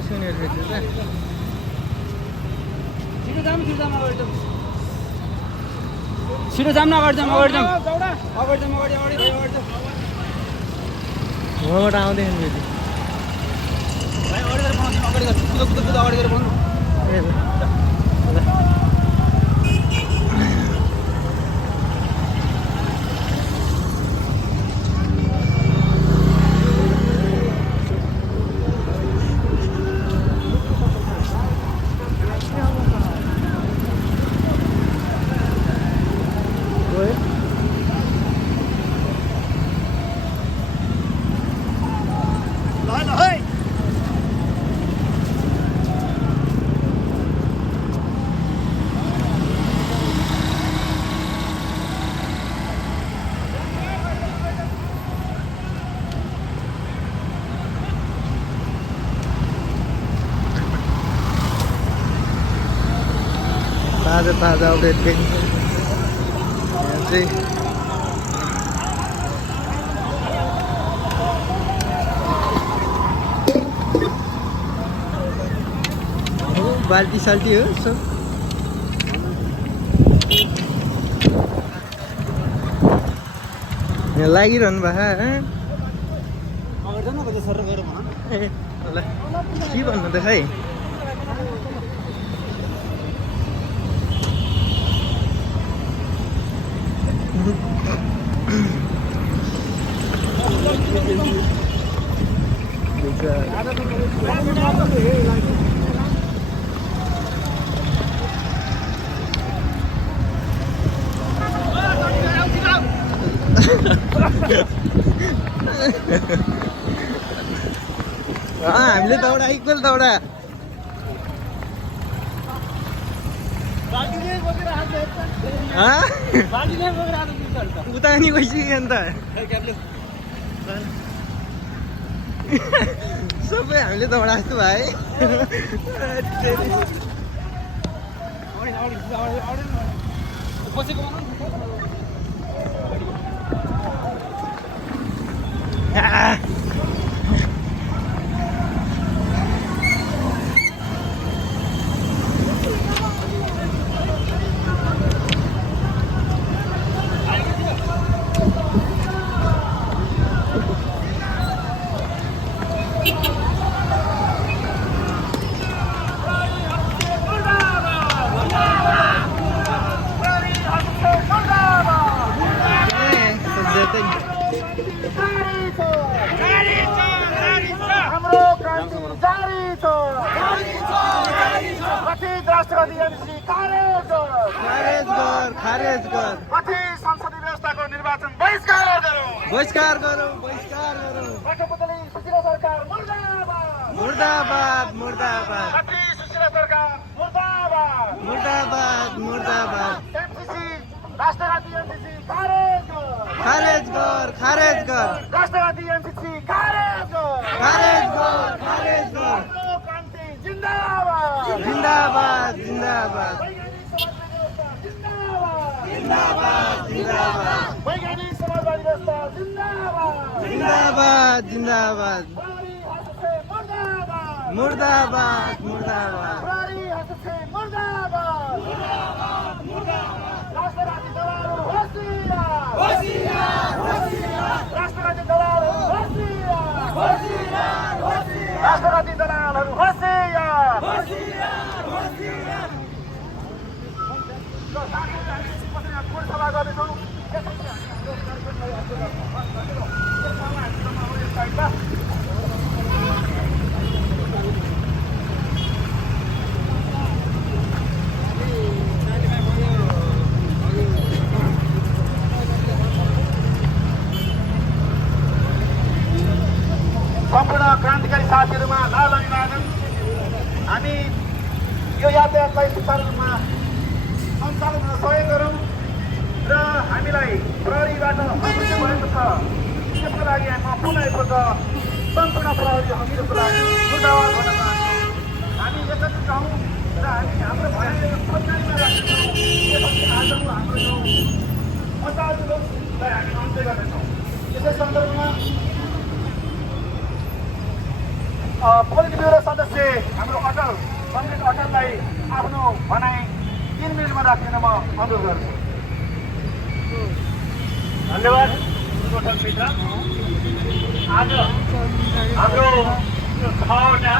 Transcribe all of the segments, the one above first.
बस्यो नि रहेछ त छिटो जाम छिटो जाम न अगाडि जाम वहाँबाट आउँदैन फेरि ताजा अपडेट देखिन्छ यहाँ चाहिँ बाल्टी साल्टी हो सब यहाँ लागिरहनु भएको ल के भन्नु त खै हामीले दौडा इक्वल दौडा उता नि गइसक्यो अन्त सबै हामीले दौडा जस्तो भाइ बहिष्कार गरौँ मुर्दाबाद मुर्दाबाद खारेज गर राष्ट्रवादी एमसीसी खारेज गर जिंदाबाद वैज्ञानिक समाजवादी व्यवस्था जिंदाबाद मुर्दाबाद राष्ट्रवादी दलालहरू होशियार सभा गर्दैछौँ सम्पूर्ण क्रान्तिकारी साथीहरूमा लाल अभिवादन। हामी यो यातायातलाई सुचारू रूपमा सञ्चालन गर्न सहयोग गरौँ र हामीलाई प्रहरीबाट असुविधा भएको छ त्यसको लागि म पुनः एकपल्ट सम्पूर्ण प्रहरीहरूको लागि धन्यवाद भन्न चाहन्छु। हामी एकत्रित छौँ र हामी हाम्रो भनाइलाई सरकारीमा राख्छौँ। त्यसपछि आजको हाम्रो यो मताहरूलाई हामी अन्त्य गर्नेछौँ। यसै सन्दर्भमा पोलिट ब्युरो सदस्य साथीहरूलाई आफ्नो भनाइ 3 मिनटमा राखिदिन म अनुरोध गर्छु। धन्यवाद गोठन मित्र। आज हाम्रो यो 6वटा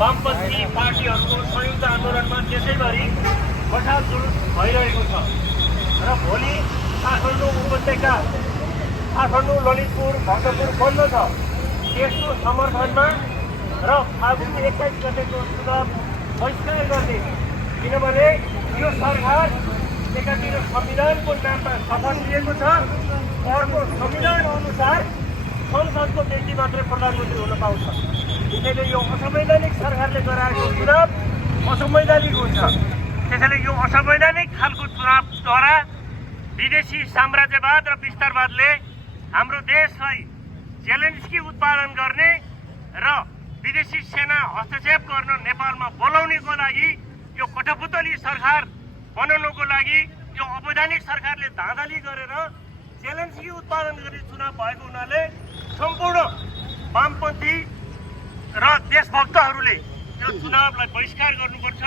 वामपन्थी पार्टीहरूको संयुक्त आन्दोलनमा त्यसैभरि मशाल जुलुस भइरहेको छ र भोलि काठमाडौँ उपत्यका, काठमाडौँ, ललितपुर, भक्तपुर बन्द छ। त्यसको समर्थनमा र फागुन 21 गतेको चुनाव बहिष्कार गर्ने, किनभने यो सरकार एकातिर संविधानको नाममा शपथ लिएको छ, अर्को संविधान अनुसार संसदको व्यक्ति मात्रै प्रधानमन्त्री हुन पाउँछ। त्यसैले यो असंवैधानिक सरकारले गराएको चुनाव असंवैधानिक हुन्छ। त्यसैले यो असंवैधानिक खालको चुनावद्वारा विदेशी साम्राज्यवाद र विस्तारवादले हाम्रो देशलाई जेलेन्स्की उत्पादन गर्ने र विदेशी सेना हस्तक्षेप गर्न नेपालमा बोलाउनेको लागि यो कठपुतली सरकार बनाउनको लागि यो अवैधानिक सरकारले धाँधली गरेर जेलेन्स्की उत्पादन गर्ने चुनाव भएको हुनाले सम्पूर्ण वामपन्थी र देशभक्तहरूले यो चुनावलाई बहिष्कार गर्नुपर्छ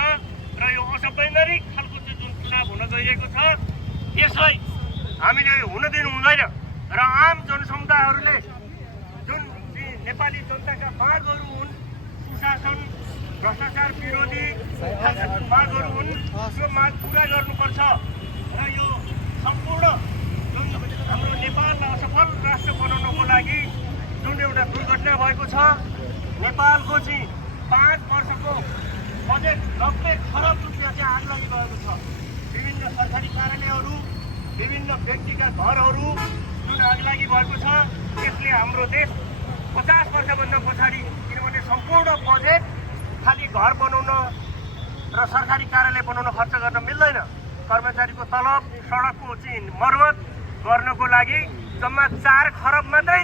र यो असंवैधानिक खालको जुन चुनाव हुन गइरहेको छ त्यसलाई हामीले हुन दिनु हुँदैन। र आम जनसमुदायहरूले जुन नेपाली जनताका मागहरू हुन्, सुशासन, भ्रष्टाचार विरोधी जुन मागहरू हुन्, त्यो माग पुरा गर्नुपर्छ र यो सम्पूर्ण जुन हाम्रो नेपाललाई असफल राष्ट्र बनाउनको लागि जुन एउटा दुर्घटना भएको छ, नेपालको चाहिँ 5 वर्षको बजेट 90 खरब रुपियाँ चाहिँ आगलागी भएको छ। विभिन्न सरकारी कार्यालयहरू, विभिन्न व्यक्तिका घरहरू जुन आगलागी भएको छ, यसले हाम्रो देश 50 वर्षभन्दा पछाडि, किनभने सम्पूर्ण बजेट खालि घर बनाउन र सरकारी कार्यालय बनाउन खर्च गर्न मिल्दैन। कर्मचारीको तलब, सडकको चाहिँ मर्मत गर्नको लागि जम्मा 4 खरब मात्रै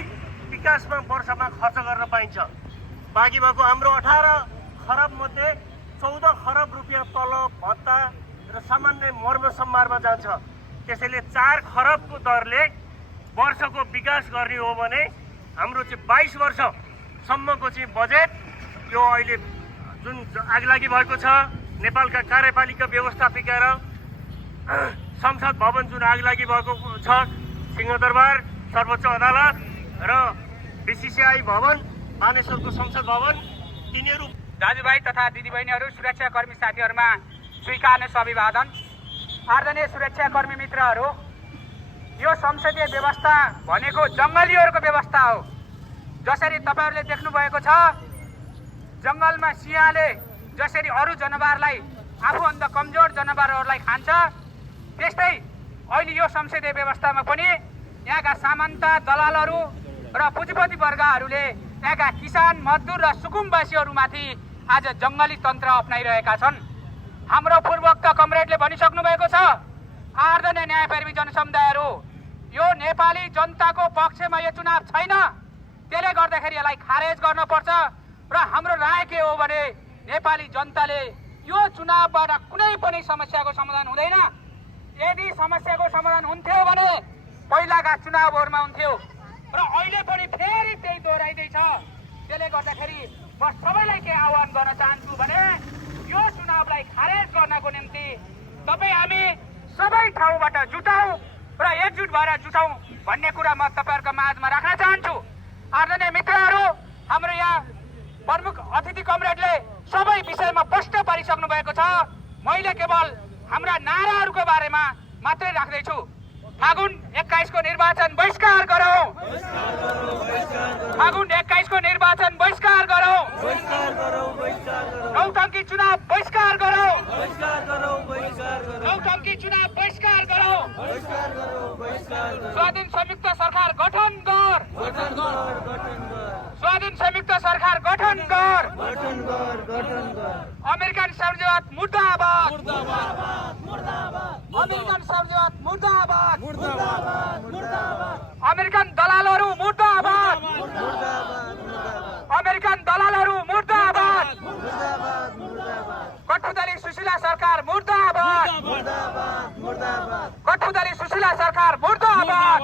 विकासमा वर्षमा खर्च गर्न पाइन्छ। बाँकी भएको हाम्रो 18 खरब मध्ये 14 खरब रुपियाँ तलब, भत्ता र सामान्य मर्म सम्मारमा जान्छ। त्यसैले 4 खरबको दरले वर्षको विकास गर्ने हो भने हाम्रो चाहिँ 22 वर्षसम्मको चाहिँ बजेट यो अहिले जुन आगलागी भएको छ, नेपालका कार्यपालिका व्यवस्थापिका र संसद भवन जुन आगलागी भएको छ, सिंहदरबार, सर्वोच्च अदालत र बीसीसीआई भवन, बानेश्वरको संसद भवन, तिनीहरू दाजुभाइ तथा दिदीबहिनीहरू, सुरक्षाकर्मी साथीहरूमा स्वीकार्ने अभिवादन। आदरणीय सुरक्षाकर्मी मित्रहरू, यो संसदीय व्यवस्था भनेको जङ्गलीहरूको व्यवस्था हो। जसरी तपाईँहरूले देख्नुभएको छ, जङ्गलमा सिंहले जसरी अरू जनावरलाई, आफूभन्दा कमजोर जनावरहरूलाई खान्छ, त्यस्तै अहिले यो संसदीय व्यवस्थामा पनि यहाँका सामन्त, दलालहरू र पुँजीपति वर्गहरूले यहाँका किसान, मजदुर र सुकुम्बासीहरूमाथि आज जङ्गली तन्त्र अप्नाइरहेका छन्। हाम्रो पूर्वोक्त कमरेडले भनिसक्नु भएको छ, आदरणीय न्यायप्रेमी जनसमुदायहरू, यो नेपाली जनताको पक्षमा यो चुनाव छैन। त्यसले गर्दाखेरि यसलाई खारेज गर्नुपर्छ र हाम्रो राय के हो भने नेपाली जनताले यो चुनावबाट कुनै पनि समस्याको समाधान हुँदैन। यदि समस्याको समाधान हुन्थ्यो भने पहिलाका चुनावहरूमा हुन्थ्यो र अहिले पनि फेरि त्यही दोहोऱ्याइँदैछ। त्यसले गर्दाखेरि म सबैलाई के आह्वान गर्न चाहन्छु भने यो चुनावलाई खारेज गर्नको निम्ति तपाईँ हामी सबै ठाउँबाट जुटौँ र एकजुट भएर जुटौँ भन्ने कुरा म तपाईँहरूको माझमा राख्न चाहन्छु। आदरणीय मित्रहरू, हाम्रो यहाँ प्रमुख अतिथि कमरेडले सबै विषयमा प्रश्न पारिसक्नु भएको छ। मैले केवल हाम्रा नाराहरूको बारेमा मात्रै राख्दैछु। फागुन 21 को निर्वाचन बहिष्कार गरौँ, फागुन 21 को निर्वाचन बहिष्कार गरौँ, नौटंकी चुनाव बहिष्कार गरौँ, नौटंकी चुनाव बहिष्कार गरौँ, स्वाधीन संयुक्त सरकार गठन गर, स्वाधीन संयुक्त सरकार गठन गर, अमेरिकन साम्राज्यवाद मुर्दाबाद, अमेरिकन साम्राज्यवाद मुर्दाबाद, अमेरिकन दलालहरू मुर्दाबाद, अमेरिकन दलालहरू मुर्दाबाद, कठपुतली सुशीला सरकार मुर्दाबाद, कठपुतली सुशीला सरकार मुर्दाबाद,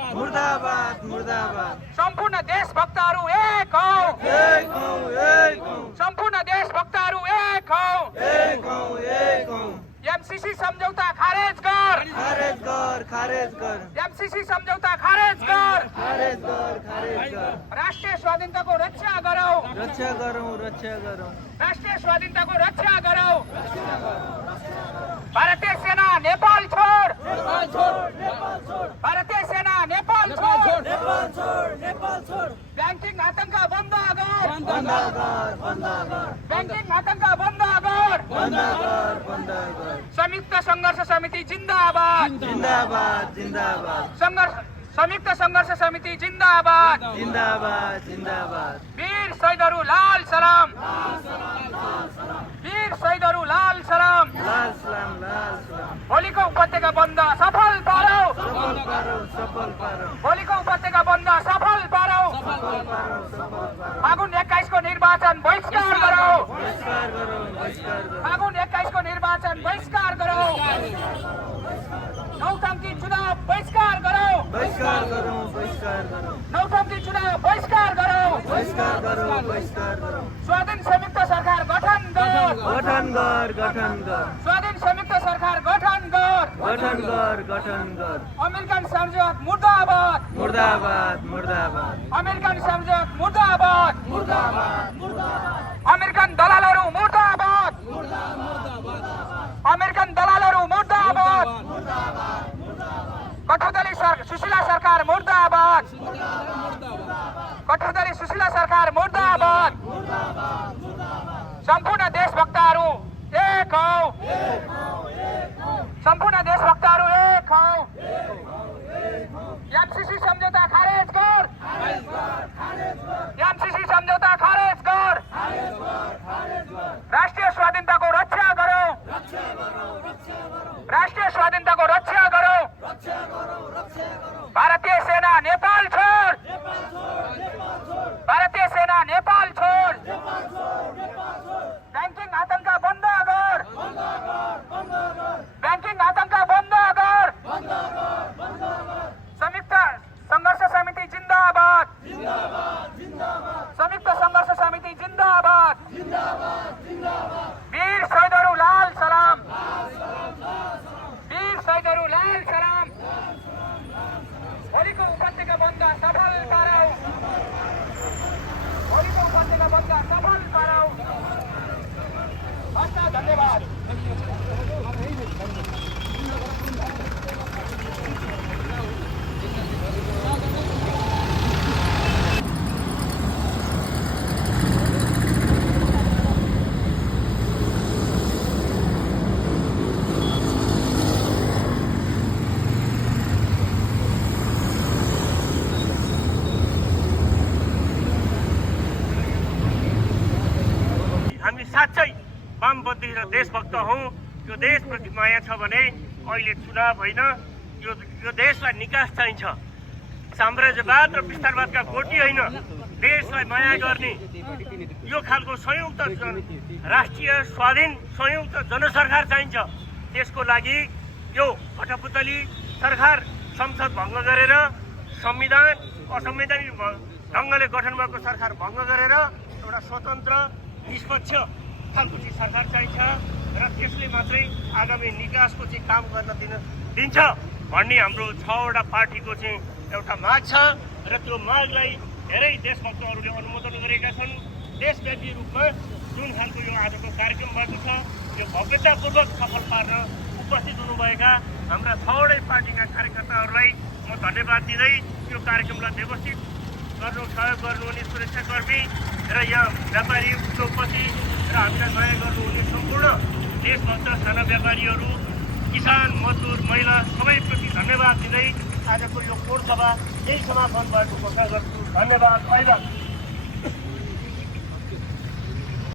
सम्पूर्ण देशभक्तहरू एक हौ, सम्पूर्ण देशभक्तहरू एक हौ। एक हौं, एक हौं। एमसीसी सम्झौता खारेज कर, खारेज कर, खारेज कर। एमसीसी सम्झौता खारेज कर, खारेज कर, खारेज कर। राष्ट्रिय स्वाधीनताको रक्षा गरौँ, रक्षा गरौँ, रक्षा गरौँ। राष्ट्रिय स्वाधीनताको रक्षा गरौँ। भारतीय सेना नेपाल छोड, नेपाल छोड, नेपाल छोड। भारतीय सेना नेपाल छोड, नेपाल छोड, नेपाल छोड। ब्याङ्किङ आतंक बन्द गर, बन्द कर, बन्द कर। ब्याङ्किङ आतंक बन्द गर। बन्द कर, बन्द कर। संयुक्त सङ्घर्ष समिति जिन्दाबाद, जिन्दाबाद, जिन्दाबाद। संयुक्त सङ्घर्ष समिति जिन्दाबाद। जिन्दाबाद, जिन्दाबाद। वीर शहीदहरू लाल सलाम, वीर शहीदहरू लाल सलाम। लाल सलाम, लाल सलाम। होलीको उपत्यका बन्द सफल पारौ, सफल पारौ, सफल पारौ। होलीको उपत्यका बन्द सफल पारौ। सफल पारौ, सफल पारौ। फागुन 21 को निर्वाचन बहिष्कार गरौ, बहिष्कार गरौँ, बहिष्कार गरौँ। फागुन 21 को निर्वाचन बहिष्कार गरौ। नौटङ्की चुनाव बहिष्कार गरौ, बहिष्कार गरौँ, बहिष्कार गरौँ। नौटङ्की चुनाव बहिष्कार गरौ। बहिष्कार गरौँ, बहिष्कार गरौँ। स्वाधीन संयुक्त सरकार गठन गर, गठन कर, गठन कर। स्वाधीन संयुक्त सरकार गठन गर। गठन कर, गठन कर। अमेरिकन संयोजक मुर्दाबाद, मुर्दाबाद, मुर्दाबाद। अमेरिकन संयोजक मुर्दाबाद, मुर्दाबाद, मुर्दाबाद। अमेरिकन दलालहरू मुर्दाबाद, अमेरिकन दलालहरू मुर्दाबाद। कठुदली सुशीला सरकार मुर्दाबाद, कठुदली सुशीला सरकार मुर्दाबाद। सम्पूर्ण देशभक्तहरू एक हौ, सम्पूर्ण देशभक्तहरू एक हौ। एमसीसी सम्झौता खारेज कर, एमसीसी सम्झौता खारेज कर। राष्ट्रिय स्वाधीनताको रक्षा गरौँ, राष्ट्रिय स्वाधीनताको रक्षा गरौँ। भारतीय सेना नेपाल छोड, भारतीय सेना नेपाल छोड। ब्याङ्किङ आतंक बन्द गर, ब्याङ्किङ आतंक बन्द गर। संयुक्त सङ्घर्ष समिति जिन्दाबाद, संयुक्त सङ्घर्ष समिति जिन्दाबाद। वीर शहीदहरू लाल सलाम, वीर शहीदहरू लाल सलाम। होलीको उपत्यका बन्द सफल पारौ, होलीको उपत्यका बन्द सफल पारौ। हस्, धन्यवाद। हामी साँच्चै वामपन्थी र देशभक्त हौँ। यो देशप्रति माया छ भने अहिले चुनाव होइन, यो देशलाई निकास चाहिन्छ। साम्राज्यवाद र विस्तारवादका गोटी होइन, देशलाई माया गर्ने यो खालको संयुक्त राष्ट्रिय स्वाधीन संयुक्त जनसरकार चाहिन्छ। त्यसको लागि यो कठपुतली सरकार संसद भङ्ग गरेर, संविधान असंवैधानिक ढङ्गले गठन भएको सरकार भङ्ग गरेर एउटा स्वतन्त्र निष्पक्ष खालको चाहिँ सरकार चाहिन्छ र त्यसले मात्रै आगामी निकासको चाहिँ काम गर्न दिन्छ भन्ने हाम्रो 6वटा पार्टीको चाहिँ एउटा माग छ र त्यो मागलाई धेरै देशभक्तहरूले अनुमोदन गरेका छन्। देशव्यापी रूपमा जुन खालको यो आजको कार्यक्रम भएको छ, यो भव्यतापूर्वक सफल पार्न उपस्थित हुनुभएका हाम्रा 6वटै पार्टीका कार्यकर्ताहरूलाई म धन्यवाद दिँदै यो कार्यक्रमलाई व्यवस्थित सहयोग गर्नुहुने सुरक्षाकर्मी र यहाँ व्यापारी, उद्योगपति र हामीलाई सहयोग गर्नुहुने सम्पूर्ण देशभक्त साना व्यापारीहरू, किसान, मजदुर, महिला सबैप्रति धन्यवाद दिँदै आजको यो कोर सभा यही समापन भएको घोषणा गर्छु। धन्यवाद।